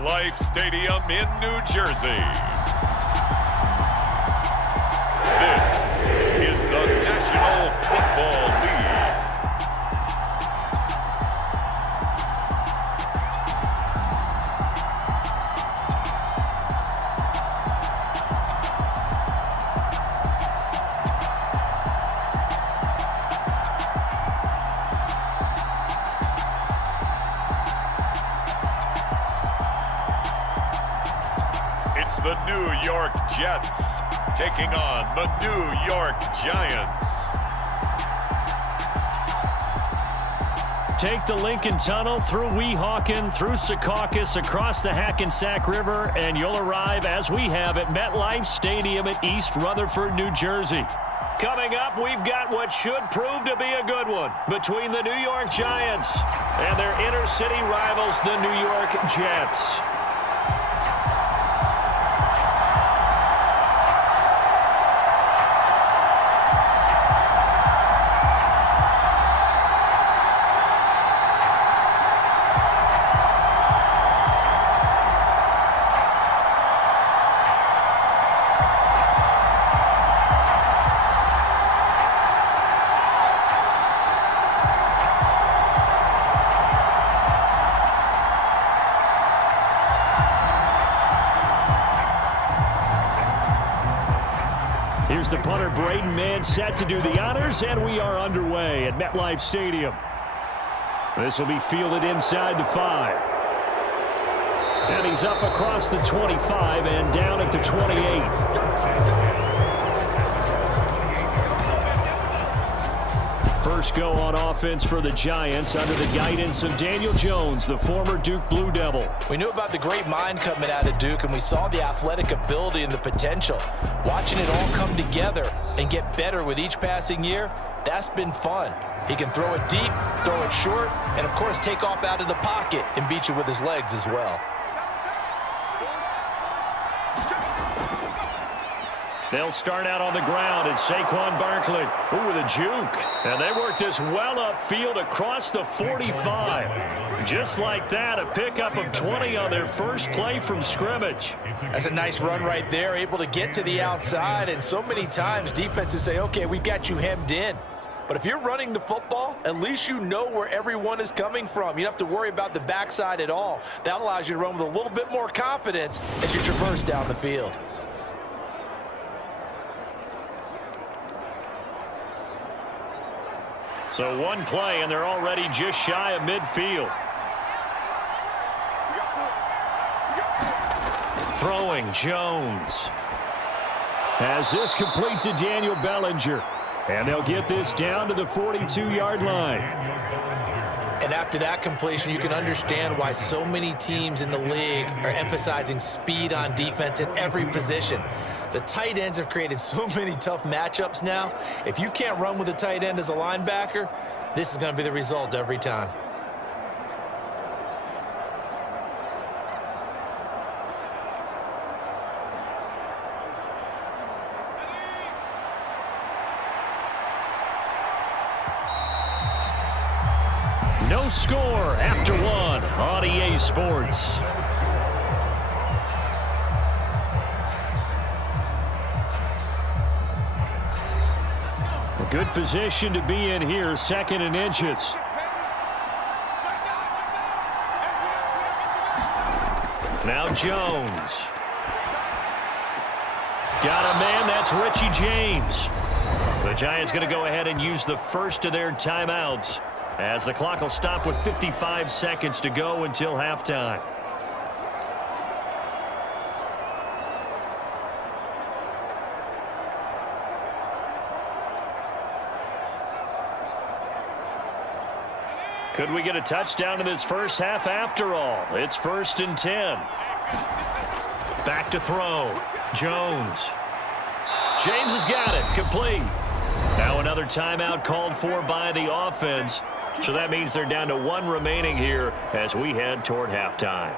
MetLife Stadium in New Jersey. This is the National Football League. It's the New York Jets taking on the New York Giants. Take the Lincoln Tunnel through Weehawken, through Secaucus, across the Hackensack River, and you'll arrive, as we have, at MetLife Stadium at East Rutherford, New Jersey. Coming up, we've got what should prove to be a good one between the New York Giants and their inner-city rivals, the New York Jets. Here's the punter, Braden Mann, set to do the honors, and we are underway at MetLife Stadium. This will be fielded inside the 5. And he's up across the 25 and down at the 28. First go on offense for the Giants under the guidance of Daniel Jones, the former Duke Blue Devil. We knew about the great mind coming out of Duke, and we saw the athletic ability and the potential. Watching it all come together and get better with each passing year, that's been fun. He can throw it deep, throw it short, and, of course, take off out of the pocket and beat you with his legs as well. They'll start out on the ground, and Saquon Barkley, with a juke. And they work this well upfield across the 45. Just like that, a pickup of 20 on their first play from scrimmage. That's a nice run right there, able to get to the outside. And so many times defenses say, okay, we've got you hemmed in. But if you're running the football, at least you know where everyone is coming from. You don't have to worry about the backside at all. That allows you to run with a little bit more confidence as you traverse down the field. So one play, and they're already just shy of midfield. Throwing, Jones. As this complete to Daniel Bellinger. And they'll get this down to the 42-yard line. And after that completion, you can understand why so many teams in the league are emphasizing speed on defense at every position. The tight ends have created so many tough matchups now. If you can't run with a tight end as a linebacker, this is going to be the result every time. No score after one on EA Sports. A good position to be in here, 2nd and inches. Now Jones. Got a man, that's Richie James. The Giants going to go ahead and use the first of their timeouts, as the clock will stop with 55 seconds to go until halftime. Could we get a touchdown in this first half after all? It's 1st and 10. Back to throw. Jones. James has got it. Complete. Now another timeout called for by the offense. So that means they're down to one remaining here as we head toward halftime.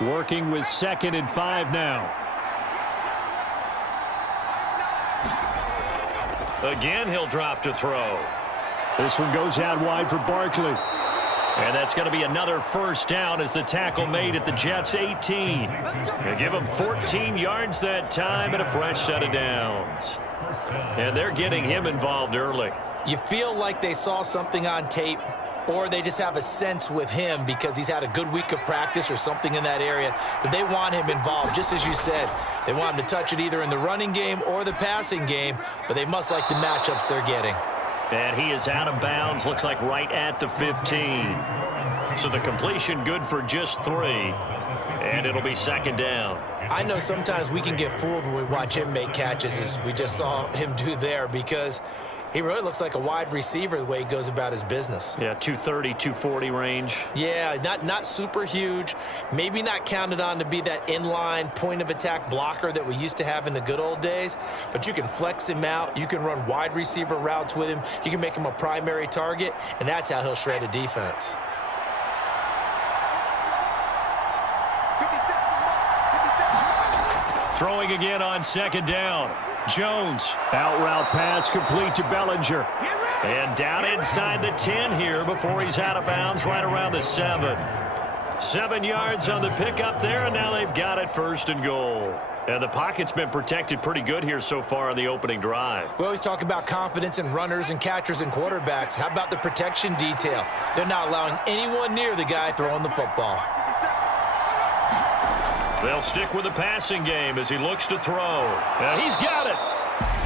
Working with 2nd and 5 now. Again, he'll drop to throw. This one goes out wide for Barkley. And that's going to be another first down as the tackle made at the Jets' 18. They give him 14 yards that time and a fresh set of downs. And they're getting him involved early. You feel like they saw something on tape, or they just have a sense with him because he's had a good week of practice or something in that area that they want him involved. Just as you said, they want him to touch it either in the running game or the passing game, but they must like the matchups they're getting. And he is out of bounds, looks like right at the 15. So the completion good for just 3, and it'll be second down. I know sometimes we can get fooled when we watch him make catches, as we just saw him do there, because he really looks like a wide receiver the way he goes about his business. Yeah, 230, 240 range. Yeah, not super huge. Maybe not counted on to be that inline point-of-attack blocker that we used to have in the good old days. But you can flex him out. You can run wide receiver routes with him. You can make him a primary target, and that's how he'll shred a defense. Throwing again on second down. Jones, out route pass complete to Bellinger. And down inside the 10 here before he's out of bounds right around the 7. 7 yards on the pickup there, and now they've got it first and goal. And the pocket's been protected pretty good here so far on the opening drive. We always talk about confidence in runners and catchers and quarterbacks. How about the protection detail? They're not allowing anyone near the guy throwing the football. They'll stick with the passing game as he looks to throw. And he's got it.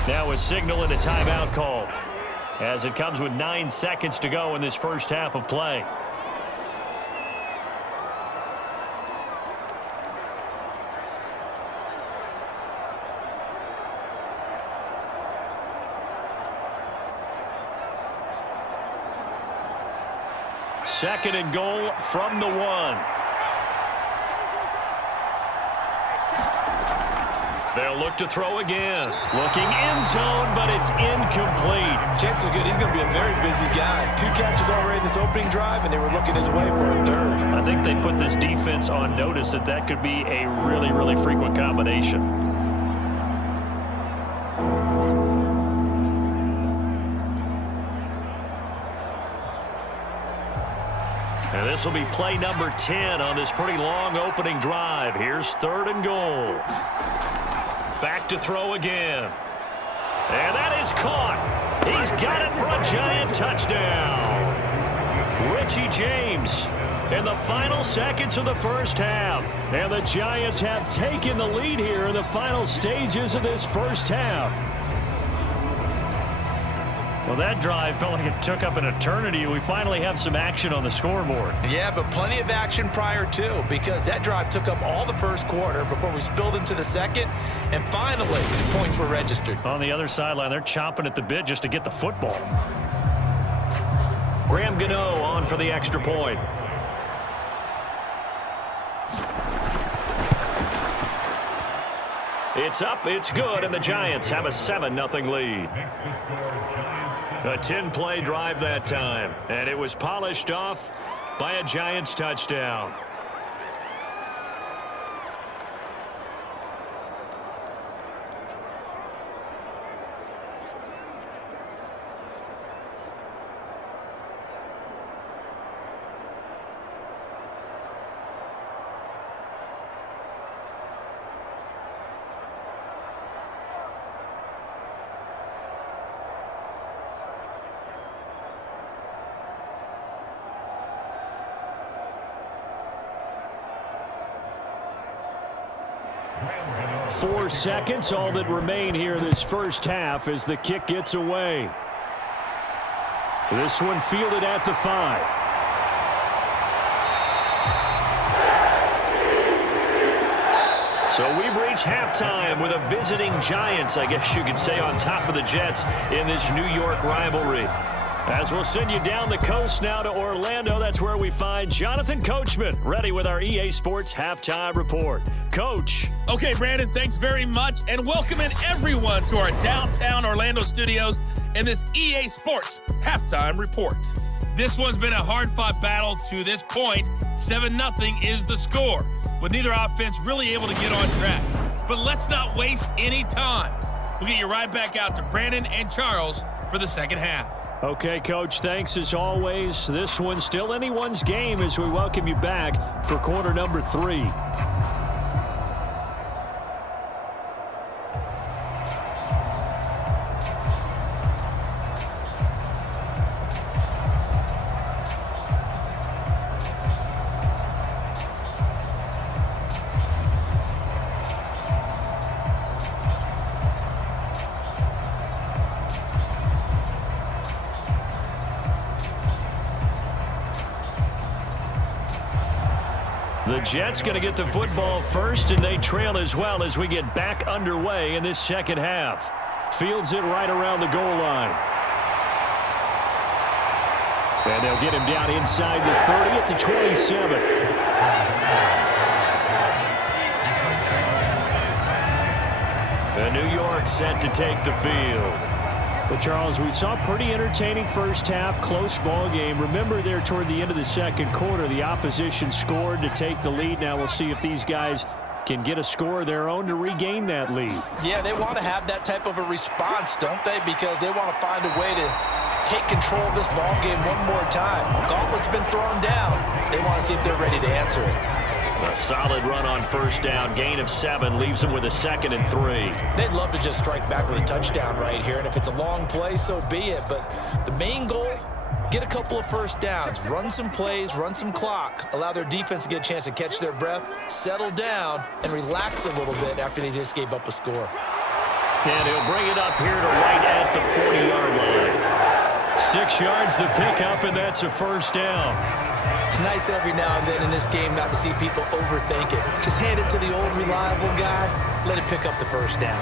Now a signal and a timeout call as it comes with 9 seconds to go in this first half of play. Second and goal from the 1. They'll look to throw again. Looking end zone, but it's incomplete. Chances are good. He's going to be a very busy guy. 2 catches already this opening drive, and they were looking his way for a third. I think they put this defense on notice that that could be a really, really frequent combination. And this will be play number 10 on this pretty long opening drive. Here's third and goal. Back to throw again. And that is caught. He's got it for a giant touchdown. Richie James in the final seconds of the first half. And the Giants have taken the lead here in the final stages of this first half. Well, that drive felt like it took up an eternity. We finally have some action on the scoreboard. Yeah, but plenty of action prior to, because that drive took up all the first quarter before we spilled into the second, and finally, points were registered. On the other sideline, they're chomping at the bit just to get the football. Graham Gano on for the extra point. It's up, it's good, and the Giants have a 7-0 lead. A 10-play drive that time, and it was polished off by a Giants touchdown. Four seconds, all that remain here this first half as the kick gets away. This one fielded at the 5. So we've reached halftime with a visiting Giants, I guess you could say, on top of the Jets in this New York rivalry. As we'll send you down the coast now to Orlando, that's where we find Jonathan Coachman, ready with our EA Sports Halftime Report. Coach. Okay, Brandon, thanks very much, and welcoming everyone to our downtown Orlando studios in this EA Sports Halftime Report. This one's been a hard-fought battle to this point. 7-0 is the score, with neither offense really able to get on track. But let's not waste any time. We'll get you right back out to Brandon and Charles for the second half. Okay, Coach, thanks as always. This one's still anyone's game as we welcome you back for quarter number 3. The Jets going to get the football first, and they trail as well as we get back underway in this second half. Fields it right around the goal line. And they'll get him down inside the 30 at the 27. The New York set to take the field. But, Charles, we saw a pretty entertaining first half, close ball game. Remember there toward the end of the second quarter, the opposition scored to take the lead. Now we'll see if these guys can get a score of their own to regain that lead. Yeah, they want to have that type of a response, don't they? Because they want to find a way to take control of this ball game one more time. Gauntlet's been thrown down. They want to see if they're ready to answer it. A solid run on first down. Gain of 7 leaves them with a 2nd and 3. They'd love to just strike back with a touchdown right here, and if it's a long play, so be it. But the main goal, get a couple of first downs, run some plays, run some clock, allow their defense to get a chance to catch their breath, settle down, and relax a little bit after they just gave up a score. And he'll bring it up here to right at the 40-yard line. 6 yards the pickup, and that's a first down. It's nice every now and then in this game not to see people overthink it. Just hand it to the old reliable guy, let him pick up the first down.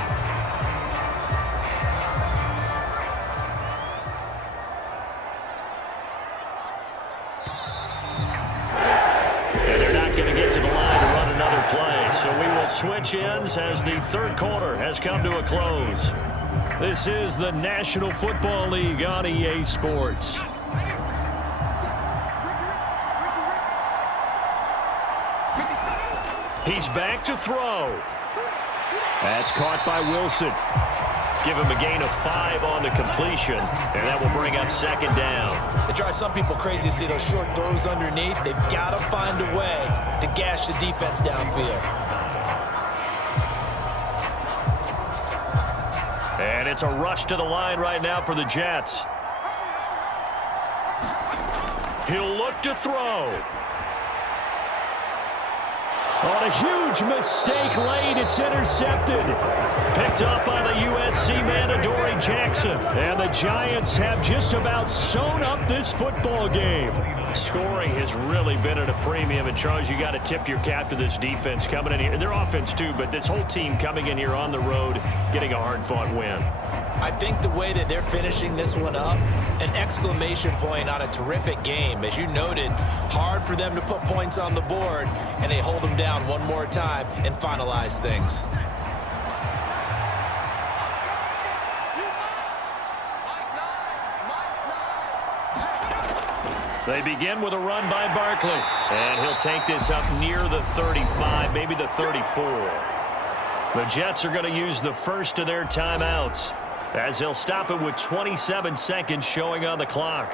And they're not going to get to the line to run another play. So we will switch ends as the third quarter has come to a close. This is the National Football League on EA Sports. He's back to throw. That's caught by Wilson. Give him a gain of 5 on the completion, and that will bring up second down. It drives some people crazy to see those short throws underneath. They've got to find a way to gash the defense downfield. And it's a rush to the line right now for the Jets. He'll look to throw. On a huge mistake late, it's intercepted. Picked up by the USC man, Adoree Jackson. And the Giants have just about sewn up this football game. Scoring has really been at a premium. And, Charles, you got to tip your cap to this defense coming in here. Their offense, too, but this whole team coming in here on the road, getting a hard-fought win. I think the way that they're finishing this one up, an exclamation point on a terrific game. As you noted, hard for them to put points on the board, and they hold them down one more time and finalize things. They begin with a run by Barkley. And he'll take this up near the 35, maybe the 34. The Jets are going to use the first of their timeouts, as they'll stop it with 27 seconds showing on the clock.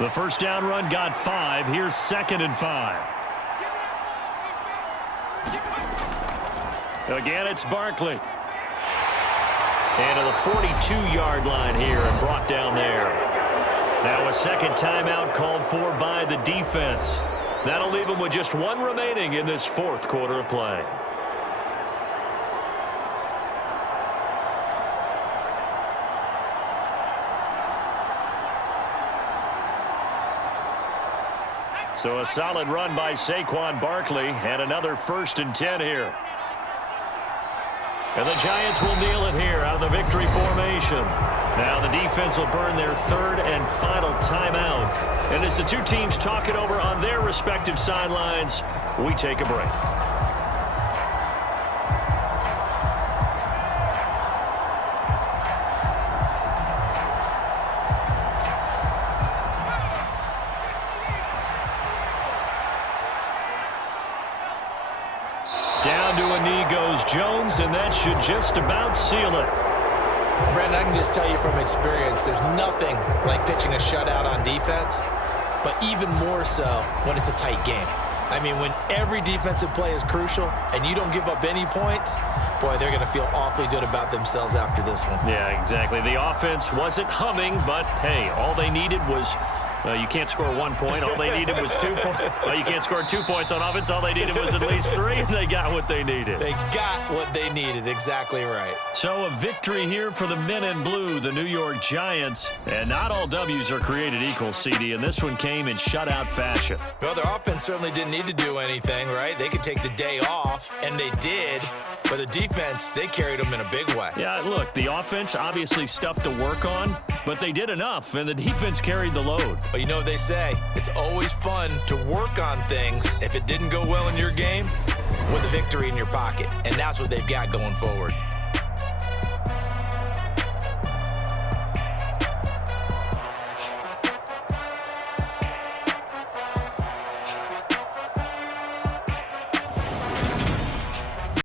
The first down run got 5. Here's 2nd and 5. Again, it's Barkley. And to the 42-yard line here and brought down there. Now a second timeout called for by the defense. That'll leave them with just 1 remaining in this fourth quarter of play. So a solid run by Saquon Barkley and another 1st and 10 here. And the Giants will kneel it here out of the victory formation. Now the defense will burn their 3rd and final timeout. And as the two teams talk it over on their respective sidelines, we take a break. Jones, and that should just about seal it. Brandon, I can just tell you from experience, there's nothing like pitching a shutout on defense, but even more so when it's a tight game. I mean, when every defensive play is crucial and you don't give up any points, boy, they're going to feel awfully good about themselves after this one. Yeah, exactly. The offense wasn't humming, but, hey, all they needed was you can't score 1 point. All they needed was 2 points. Well, you can't score 2 points on offense. All they needed was at least 3, and they got what they needed. They got what they needed. Exactly right. So a victory here for the men in blue, the New York Giants. And not all W's are created equal, CD, and this one came in shutout fashion. Well, their offense certainly didn't need to do anything, right? They could take the day off, and they did. But the defense, they carried them in a big way. Yeah, look, the offense, obviously stuff to work on, but they did enough, and the defense carried the load. But you know what they say, it's always fun to work on things if it didn't go well in your game with a victory in your pocket. And that's what they've got going forward.